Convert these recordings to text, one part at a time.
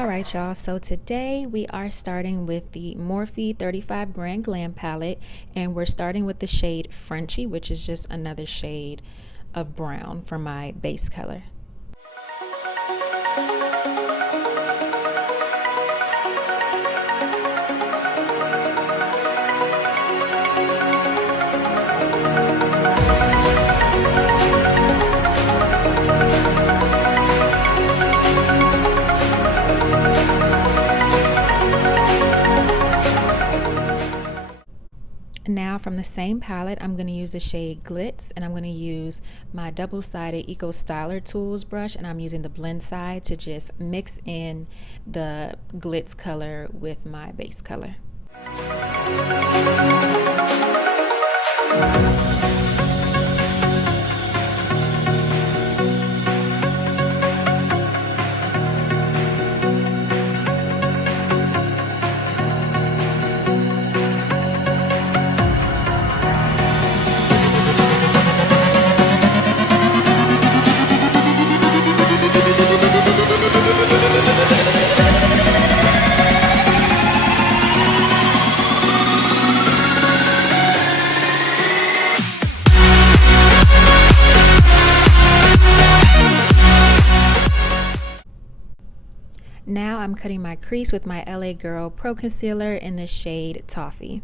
Alright y'all, so today we are starting with the Morphe 35g Glam palette, and we're starting with the shade Frenchy, which is just another shade of brown for my base color. Now from the same palette, I'm going to use the shade Glitz, and I'm going to use my double-sided Eco Styler Tools brush, and I'm using the blend side to just mix in the glitz color with my base color. Now I'm cutting my crease with my LA Girl Pro Concealer in the shade Toffee.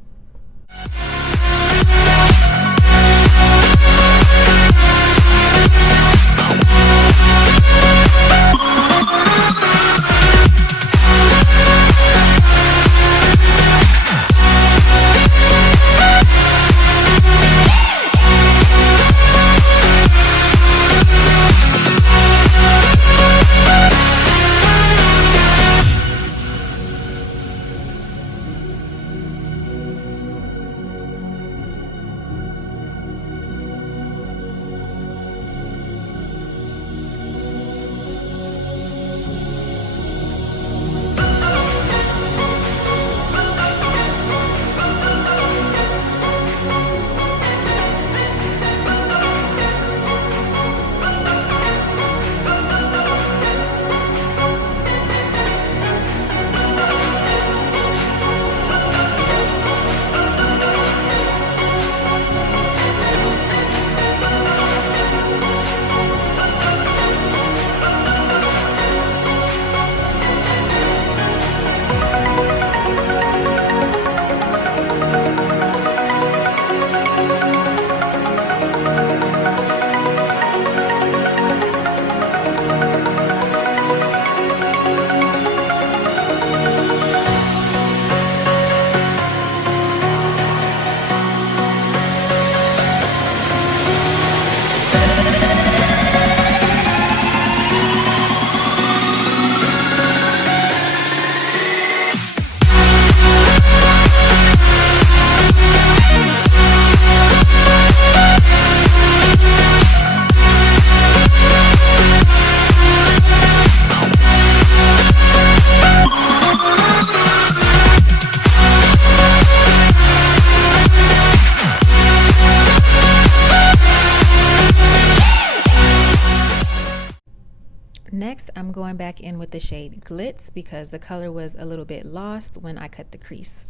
Next, I'm going back in with the shade Glitz because the color was a little bit lost when I cut the crease.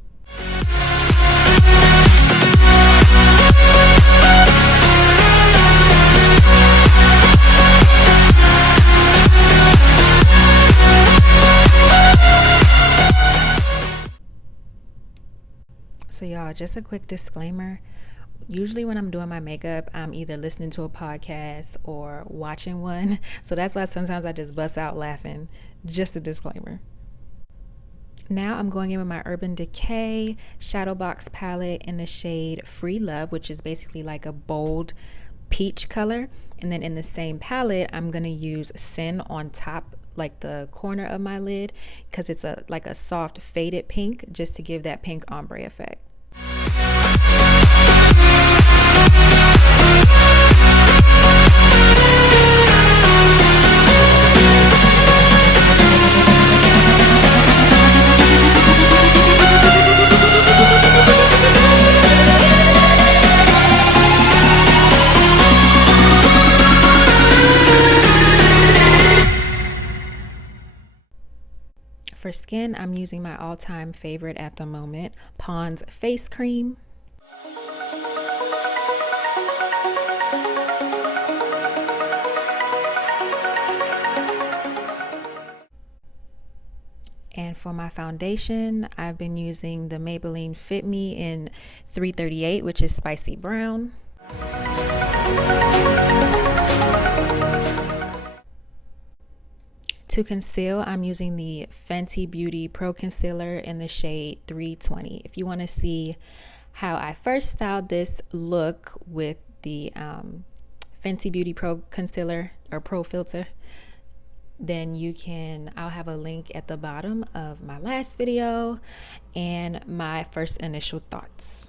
So y'all, just a quick disclaimer. Usually when I'm doing my makeup, I'm either listening to a podcast or watching one. So that's why sometimes I just bust out laughing. Just a disclaimer. Now I'm going in with my Urban Decay Shadow Box palette in the shade Free Love, which is basically like a bold peach color. And then in the same palette, I'm going to use Sin on top, like the corner of my lid, because it's like a soft faded pink, just to give that pink ombre effect. For skin, I'm using my all-time favorite at the moment, Pond's face cream. And for my foundation, I've been using the Maybelline Fit Me in 338, which is spicy brown. To conceal, I'm using the Fenty Beauty Pro Concealer in the shade 320. If you want to see how I first styled this look with the Fenty Beauty Pro Concealer or Pro Filter, then I'll have a link at the bottom of my last video and my first initial thoughts.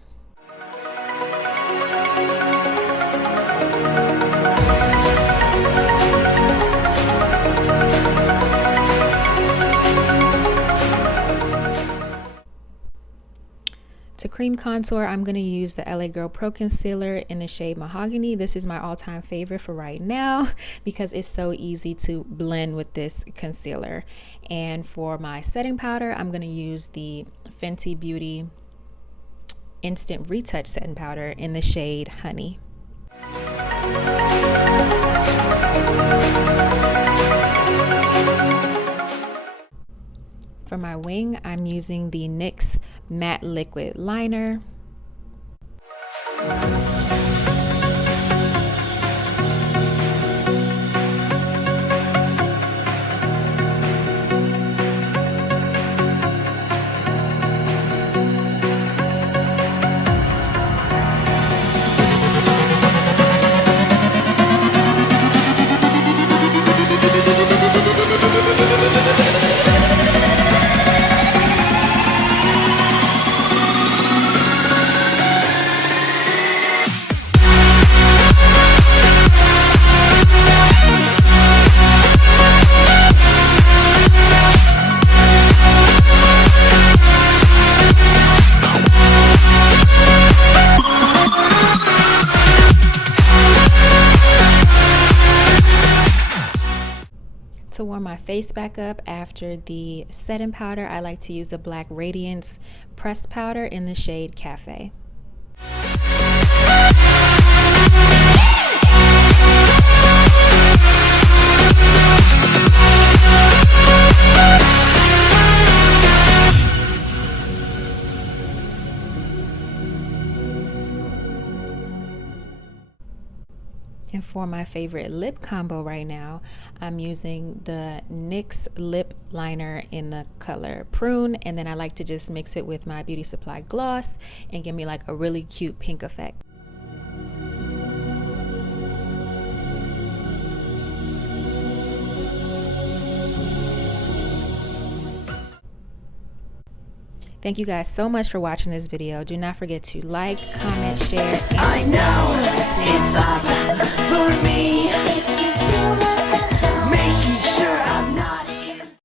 To cream contour, I'm going to use the LA Girl Pro Concealer in the shade Mahogany. This is my all-time favorite for right now because it's so easy to blend with this concealer. And for my setting powder, I'm going to use the Fenty Beauty Instant Retouch Setting Powder in the shade Honey. For my wing, I'm using the NYX Matte Liquid Liner. To warm my face back up after the setting powder, I like to use the Black Radiance pressed powder in the shade Cafe. And for my favorite lip combo right now, I'm using the NYX lip liner in the color Prune, and then I like to just mix it with my Beauty Supply gloss and give me like a really cute pink effect. Thank you guys so much for watching this video. Do not forget to like, comment, share, and I know it's up for me. If you steal my sunshine, making sure I'm not